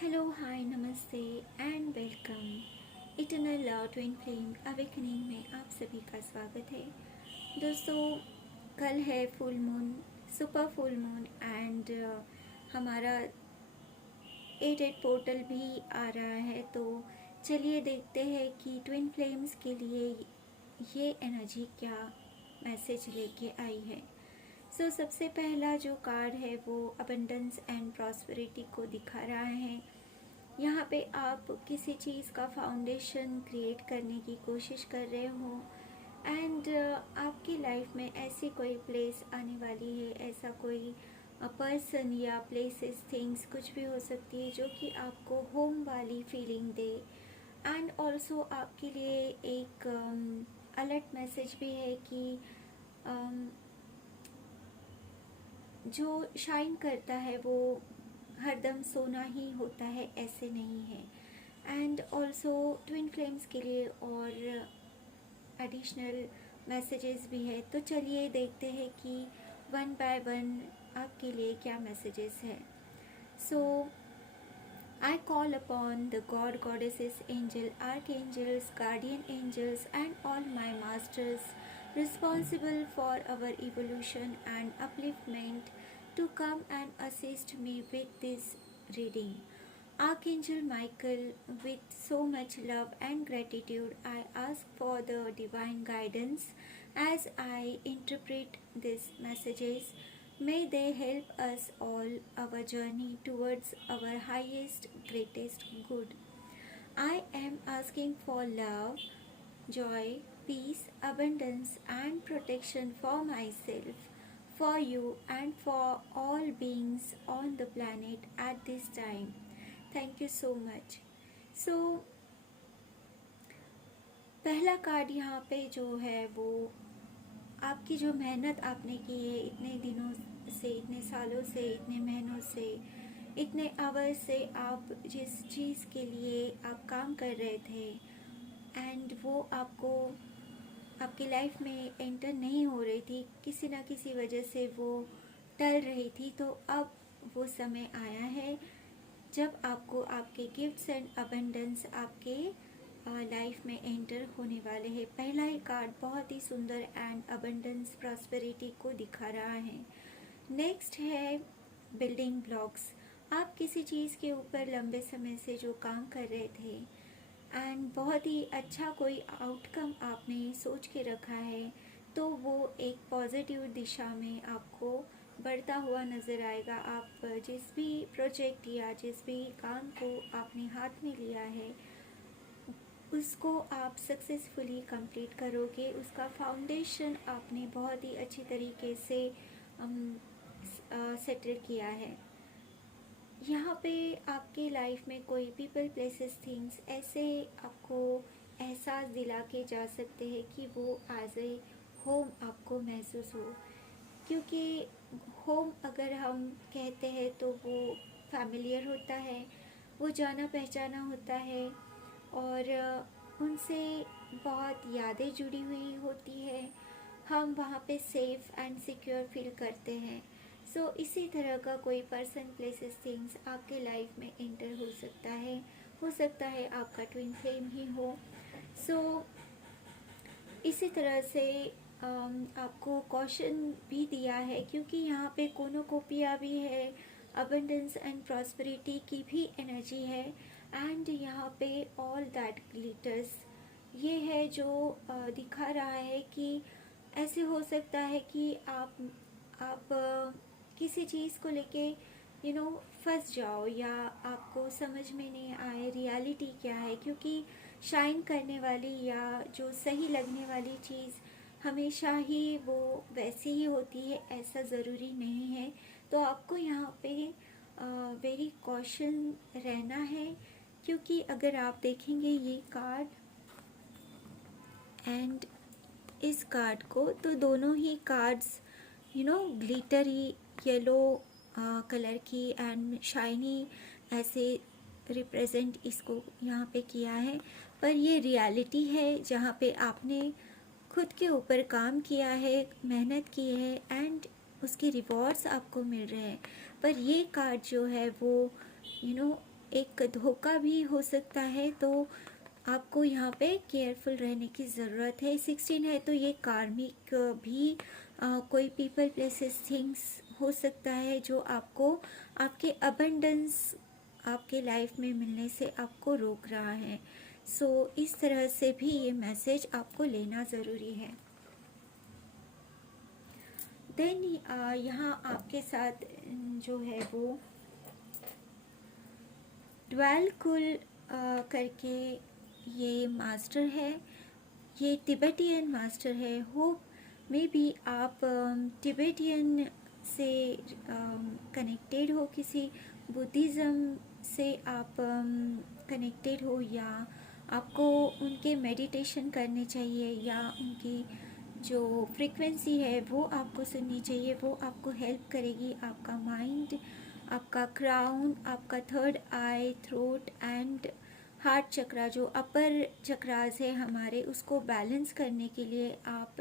Hello hi नमस्ते and welcome eternal love twin flame awakening में आप सभी का स्वागत है। दोस्तों, कल है full moon, super full moon and हमारा 8 पोर्टल भी आ रहा है। तो चलिए देखते हैं कि ट्विन फ्लेम्स के लिए ये एनर्जी क्या मैसेज लेके आई है। सबसे पहला जो कार्ड है वो अबंडेंस एंड प्रॉस्पेरिटी को दिखा रहा है। यहाँ पे आप किसी चीज़ का फाउंडेशन क्रिएट करने की कोशिश कर रहे हो एंड आपकी लाइफ में ऐसी कोई प्लेस आने वाली है, ऐसा कोई पर्सन या प्लेसेस थिंग्स कुछ भी हो सकती है जो कि आपको होम वाली फीलिंग दे। एंड ऑल्सो आपके लिए एक अलर्ट मैसेज भी है कि um, जो शाइन करता है वो हरदम सोना ही होता है, ऐसे नहीं है। एंड ऑल्सो ट्विन फ्लेम्स के लिए और एडिशनल मैसेजेस भी है। तो चलिए देखते हैं कि वन बाय वन आपके लिए क्या मैसेजेस है। सो I call upon the God, Goddesses, Angel, Archangels, Guardian Angels, and all my masters responsible for our evolution and upliftment to come and assist me with this reading. Archangel Michael, with so much love and gratitude, I ask for the divine guidance as I interpret these messages. May they help us all our journey towards our highest, greatest good. I am asking for love, joy, peace, abundance, and protection for myself, for you, and for all beings on the planet at this time. Thank you so much. So, पहला card यहाँ पे जो है वो आपकी जो मेहनत आपने की है इतने दिनों से, इतने सालों से, इतने महीनों से, इतने आवर्स से, आप जिस चीज़ के लिए आप काम कर रहे थे एंड वो आपको आपकी लाइफ में एंटर नहीं हो रही थी, किसी ना किसी वजह से वो टल रही थी। तो अब वो समय आया है जब आपको आपके गिफ्ट्स एंड अबंडेंस आपके लाइफ में एंटर होने वाले हैं। पहला ही कार्ड बहुत ही सुंदर एंड अबंडेंस प्रॉस्पेरिटी को दिखा रहा है। नेक्स्ट है बिल्डिंग ब्लॉक्स। आप किसी चीज़ के ऊपर लंबे समय से जो काम कर रहे थे एंड बहुत ही अच्छा कोई आउटकम आपने सोच के रखा है, तो वो एक पॉजिटिव दिशा में आपको बढ़ता हुआ नज़र आएगा। आप जिस भी प्रोजेक्ट या जिस भी काम को आपने हाथ में लिया है उसको आप सक्सेसफुली कंप्लीट करोगे। उसका फाउंडेशन आपने बहुत ही अच्छी तरीके से सेटल किया है। यहाँ पे आपके लाइफ में कोई पीपल, प्लेसेस, थिंग्स ऐसे आपको एहसास दिला के जा सकते हैं कि वो एज ए होम आपको महसूस हो। क्योंकि होम अगर हम कहते हैं तो वो फैमिलियर होता है, वो जाना पहचाना होता है और उनसे बहुत यादें जुड़ी हुई होती है। हम वहाँ पे सेफ़ एंड सिक्योर फील करते हैं। इसी तरह का कोई पर्सन, प्लेसेस, थिंग्स आपके लाइफ में एंटर हो सकता है आपका ट्विन फ्लेम ही हो। सो इसी तरह से आपको कॉशन भी दिया है क्योंकि यहाँ पे कोनोकोपिया भी है, अबंडेंस एंड प्रॉस्पेरिटी की भी एनर्जी है एंड यहाँ पे ऑल दैट ग्लिटर्स ये है जो दिखा रहा है कि ऐसे हो सकता है कि आप किसी चीज़ को लेके फंस जाओ या आपको समझ में नहीं आए रियलिटी क्या है। क्योंकि शाइन करने वाली या जो सही लगने वाली चीज़ हमेशा ही वो वैसी ही होती है, ऐसा ज़रूरी नहीं है। तो आपको यहाँ पे वेरी कॉशन रहना है। क्योंकि अगर आप देखेंगे ये कार्ड एंड इस कार्ड को, तो दोनों ही कार्ड्स ग्लिटरी येलो कलर की एंड शाइनी ऐसे रिप्रेजेंट इसको यहाँ पे किया है। पर ये रियलिटी है जहाँ पे आपने खुद के ऊपर काम किया है, मेहनत की है एंड उसके रिवॉर्ड्स आपको मिल रहे हैं। पर ये कार्ड जो है वो एक धोखा भी हो सकता है, तो आपको यहाँ पे केयरफुल रहने की ज़रूरत है। 16 है तो ये कार्मिक भी कोई पीपल प्लेसेस थिंग्स हो सकता है जो आपको आपके अबंडेंस आपके लाइफ में मिलने से आपको रोक रहा है। सो इस तरह से भी ये मैसेज आपको लेना ज़रूरी है। देन यहाँ आपके साथ जो है वो 12 कुल करके ये मास्टर है, ये तिब्बतियन मास्टर है। हो मे बी आप तिब्बतियन से कनेक्टेड हो, किसी बुद्धिज़्म से आप कनेक्टेड हो, या आपको उनके मेडिटेशन करने चाहिए, या उनकी जो फ्रीक्वेंसी है वो आपको सुननी चाहिए। वो आपको हेल्प करेगी आपका माइंड, आपका क्राउन, आपका third eye, throat and heart chakra, जो अपर चक्रास है हमारे, उसको बैलेंस करने के लिए आप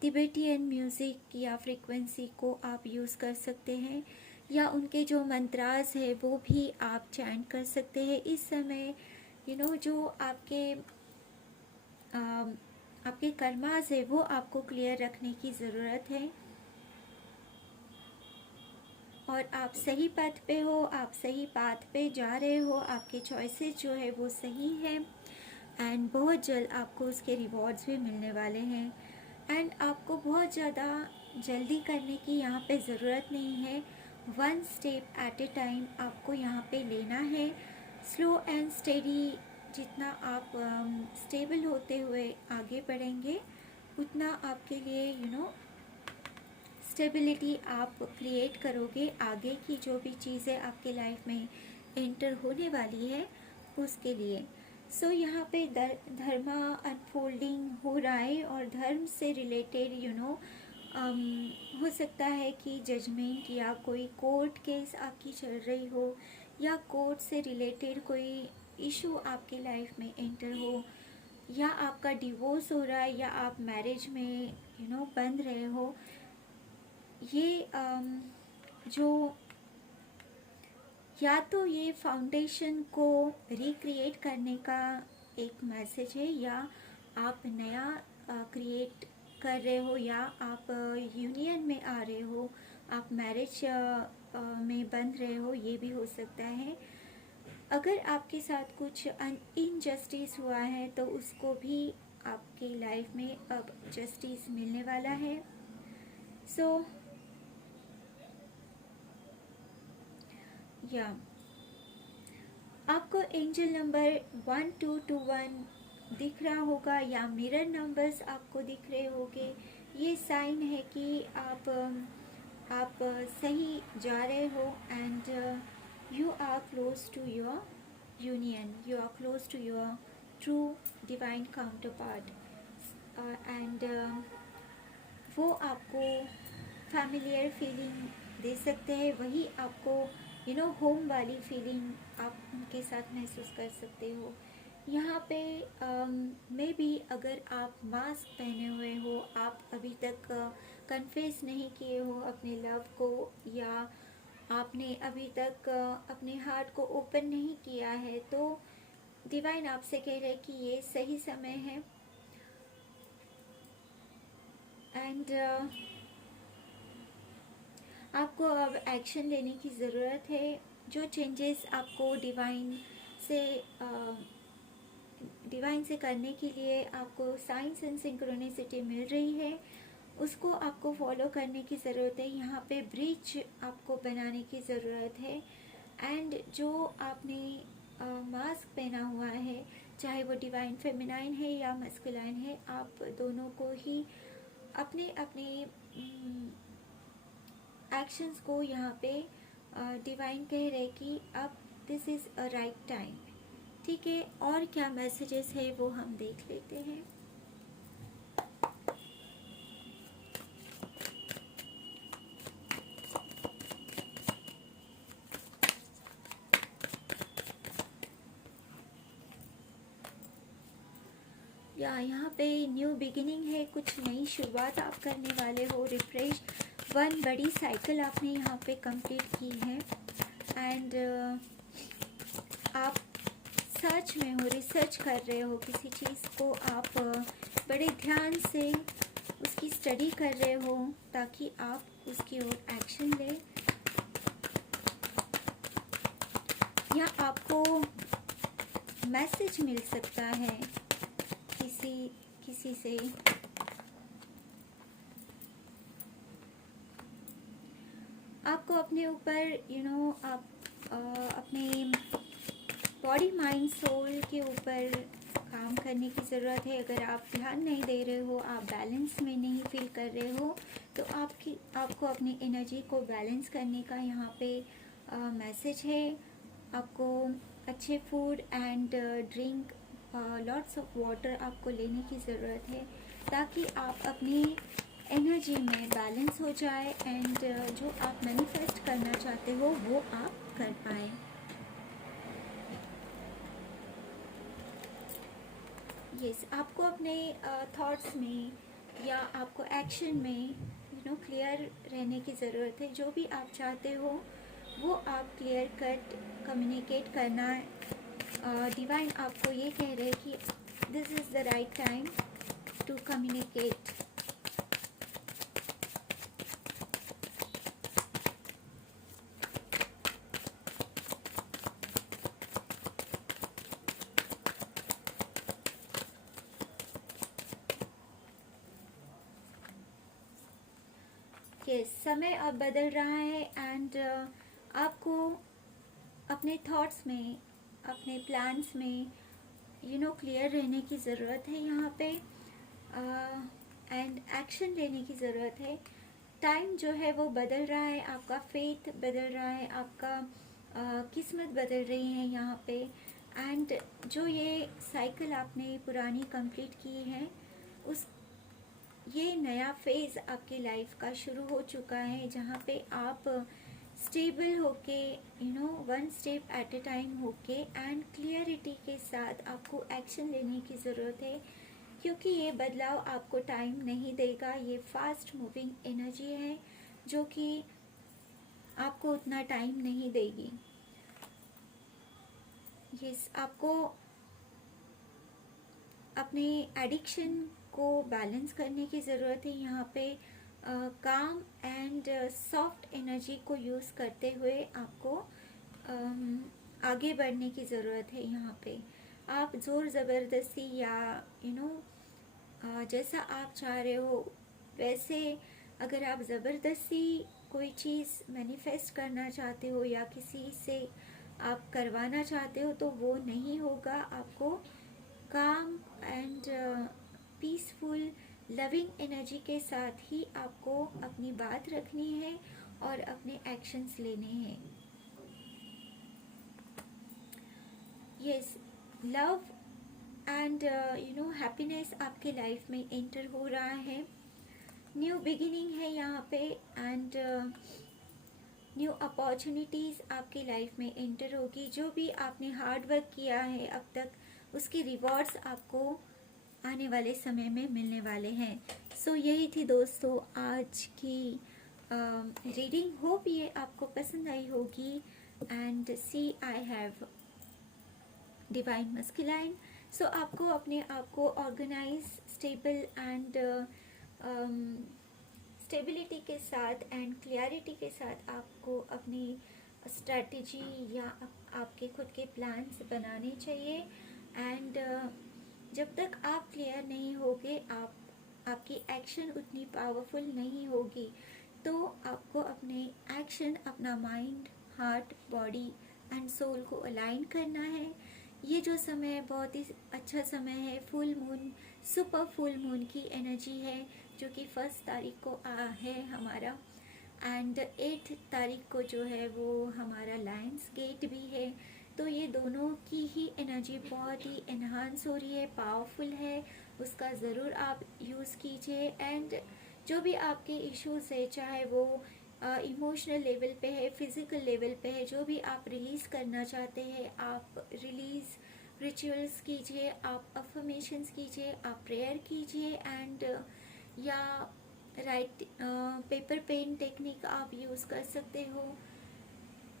तिब्बतियन म्यूज़िक या फ्रीक्वेंसी को आप यूज़ कर सकते हैं, या उनके जो मंत्रास है वो भी आप चैंट कर सकते हैं इस समय। जो आपके कर्मास है वो आपको क्लियर रखने की ज़रूरत है, और आप सही पथ पे हो, आप सही पाथ पे जा रहे हो, आपके चॉइसेस जो है वो सही है, एंड बहुत जल्द आपको उसके रिवॉर्ड्स भी मिलने वाले हैं। एंड आपको बहुत ज़्यादा जल्दी करने की यहाँ पे ज़रूरत नहीं है। 1 स्टेप एट ए टाइम आपको यहाँ पे लेना है, स्लो एंड स्टेडी। जितना आप स्टेबल होते हुए आगे बढ़ेंगे, उतना आपके लिए स्टेबिलिटी आप क्रिएट करोगे। आगे की जो भी चीज़ें आपके लाइफ में एंटर होने वाली है उसके लिए। सो यहाँ पे धर्मा अनफोल्डिंग हो रहा है, और धर्म से रिलेटेड हो सकता है कि जजमेंट या कोई कोर्ट केस आपकी चल रही हो, या कोर्ट से रिलेटेड कोई इशू आपके लाइफ में एंटर हो, या आपका डिवोर्स हो रहा है, या आप मैरिज में बंध रहे हो। ये जो या तो ये फाउंडेशन को रिक्रिएट करने का एक मैसेज है, या आप नया क्रिएट कर रहे हो, या आप यूनियन में आ रहे हो, आप मैरिज में बंध रहे हो, ये भी हो सकता है। अगर आपके साथ कुछ इनजस्टिस हुआ है तो उसको भी आपकी लाइफ में अब जस्टिस मिलने वाला है। सो या आपको एंजल नंबर 1221 दिख रहा होगा, या मिरर नंबर्स आपको दिख रहे होंगे। ये साइन है कि आप सही जा रहे हो, and you are close to your union, you are close to your true divine counterpart, and वो आपको फैमिलियर फीलिंग दे सकते हैं। वही आपको होम वाली फीलिंग आप उनके साथ महसूस कर सकते हो। यहाँ पे मे बी अगर आप मास्क पहने हुए हो, आप अभी तक कन्फेस नहीं किए हो अपने लव को, या आपने अभी तक अपने हार्ट को ओपन नहीं किया है, तो डिवाइन आपसे कह रहे हैं कि ये सही समय है। एंड आपको अब एक्शन लेने की ज़रूरत है। जो चेंजेस आपको डिवाइन से करने के लिए आपको साइंस एंड सिंक्रोनिसिटी मिल रही है, उसको आपको फॉलो करने की ज़रूरत है। यहाँ पे ब्रिज आपको बनाने की ज़रूरत है। एंड जो आपने मास्क पहना हुआ है, चाहे वो डिवाइन फेमिनाइन है या मस्कुलाइन है, आप दोनों को ही अपने अपने एक्शंस को यहाँ पे डिवाइन कह रहे कि अब this is a right time. ठीक है, और क्या मैसेजेस है वो हम देख लेते हैं। या यहाँ पे न्यू बिगिनिंग है, कुछ नई शुरुआत आप करने वाले हो। रिफ्रेश 1 बड़ी साइकिल आपने यहाँ पे कंप्लीट की है। एंड आप सर्च में हो, रिसर्च कर रहे हो किसी चीज़ को, आप बड़े ध्यान से उसकी स्टडी कर रहे हो ताकि आप उसकी ओर एक्शन लें, या आपको मैसेज मिल सकता है किसी से। आपको अपने ऊपर आप अपने बॉडी माइंड सोल के ऊपर काम करने की ज़रूरत है। अगर आप ध्यान नहीं दे रहे हो, आप बैलेंस में नहीं फील कर रहे हो, तो आपको अपनी एनर्जी को बैलेंस करने का यहाँ पे मैसेज है। आपको अच्छे food and drink, lots of water आपको लेने की ज़रूरत है ताकि आप अपनी एनर्जी में बैलेंस हो जाए एंड जो आप मैनिफेस्ट करना चाहते हो वो आप कर पाए। यस, आपको अपने थॉट्स में या आपको एक्शन में क्लियर रहने की ज़रूरत है। जो भी आप चाहते हो वो आप क्लियर कट कम्युनिकेट करना। डिवाइन आपको ये कह रहे हैं कि this is the right time to communicate. Yes, समय अब बदल रहा है एंड आपको अपने थॉट्स में, अपने प्लान्स में क्लियर रहने की ज़रूरत है यहाँ पे, एंड एक्शन लेने की ज़रूरत है। टाइम जो है वो बदल रहा है, आपका फेथ बदल रहा है, आपका किस्मत बदल रही है यहाँ पे। एंड जो ये साइकिल आपने पुरानी कंप्लीट की है, उस ये नया फेज़ आपकी लाइफ का शुरू हो चुका है जहाँ पे आप स्टेबल होके one step at A time होके एंड क्लियरिटी के साथ आपको एक्शन लेने की ज़रूरत है, क्योंकि ये बदलाव आपको टाइम नहीं देगा। ये फास्ट मूविंग एनर्जी है जो कि आपको उतना टाइम नहीं देगी। यस, आपको अपने एडिक्शन को बैलेंस करने की ज़रूरत है यहाँ पे। काम एंड सॉफ्ट एनर्जी को यूज़ करते हुए आपको आगे बढ़ने की ज़रूरत है यहाँ पे। आप ज़ोर ज़बरदस्ती या जैसा आप चाह रहे हो वैसे, अगर आप ज़बरदस्ती कोई चीज़ मैनिफेस्ट करना चाहते हो या किसी से आप करवाना चाहते हो तो वो नहीं होगा। आपको काम एंड पीसफुल लविंग एनर्जी के साथ ही आपको अपनी बात रखनी है और अपने एक्शंस लेने हैं। यस, लव एंड हैप्पीनेस आपके लाइफ में एंटर हो रहा है। न्यू बिगिनिंग है यहाँ पे एंड न्यू अपॉर्चुनिटीज़ आपकी लाइफ में एंटर होगी। जो भी आपने हार्ड वर्क किया है अब तक, उसके रिवॉर्ड्स आपको आने वाले समय में मिलने वाले हैं। सो यही थी दोस्तों आज की रीडिंग। होप ये आपको पसंद आई होगी। And see I have divine masculine. So आपको अपने आप को ऑर्गेनाइज, स्टेबल एंड स्टेबिलिटी के साथ एंड क्लियरिटी के साथ आपको अपनी स्ट्रैटेजी या आपके खुद के प्लान्स बनाने चाहिए। एंड जब तक आप क्लियर नहीं होगे, आपकी एक्शन उतनी पावरफुल नहीं होगी। तो आपको अपने एक्शन, अपना mind, heart, body and soul को अलाइन करना है। ये जो समय है बहुत ही अच्छा समय है। Full moon, super full moon की एनर्जी है जो कि 1 तारीख को है हमारा, एंड 8 तारीख को जो है वो हमारा लायंस गेट भी है। तो ये दोनों की ही एनर्जी बहुत ही एनहांस हो रही है, पावरफुल है। उसका ज़रूर आप यूज़ कीजिए। एंड जो भी आपके इश्यूज़ है, चाहे वो इमोशनल लेवल पे है, फिज़िकल लेवल पे है, जो भी आप रिलीज़ करना चाहते हैं, आप रिलीज़ रिचुअल्स कीजिए, आप अफर्मेशंस कीजिए, आप प्रेयर कीजिए। एंड या राइट पेपर पेन टेक्निक आप यूज़ कर सकते हो।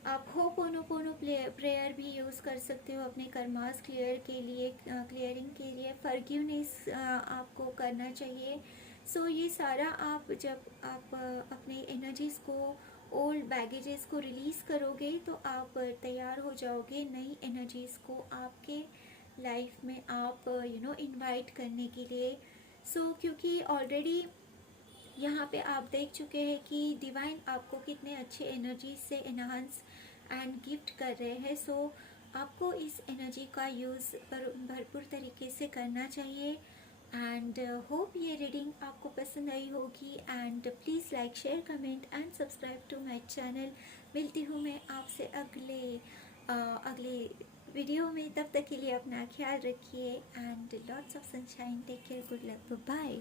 आप होपोनोपोनो प्रेयर भी यूज़ कर सकते हो अपने कर्मास क्लियरिंग के लिए। फॉरगिवनेस आपको करना चाहिए। सो ये सारा आप जब आप अपने एनर्जीज़ को, ओल्ड बैगेजेस को रिलीज़ करोगे तो आप तैयार हो जाओगे नई एनर्जीज़ को आपके लाइफ में आप इनवाइट करने के लिए। सो क्योंकि ऑलरेडी यहाँ पे आप देख चुके हैं कि डिवाइन आपको कितने अच्छे एनर्जी से एनहांस एंड गिफ्ट कर रहे हैं। सो आपको इस एनर्जी का यूज़ भरपूर तरीके से करना चाहिए। एंड होप ये रीडिंग आपको पसंद आई होगी। And please like, share, comment and subscribe to my channel. मिलती हूँ मैं आपसे अगले वीडियो में। तब तक के लिए अपना ख्याल रखिए and lots of sunshine. Take care, good luck, bye.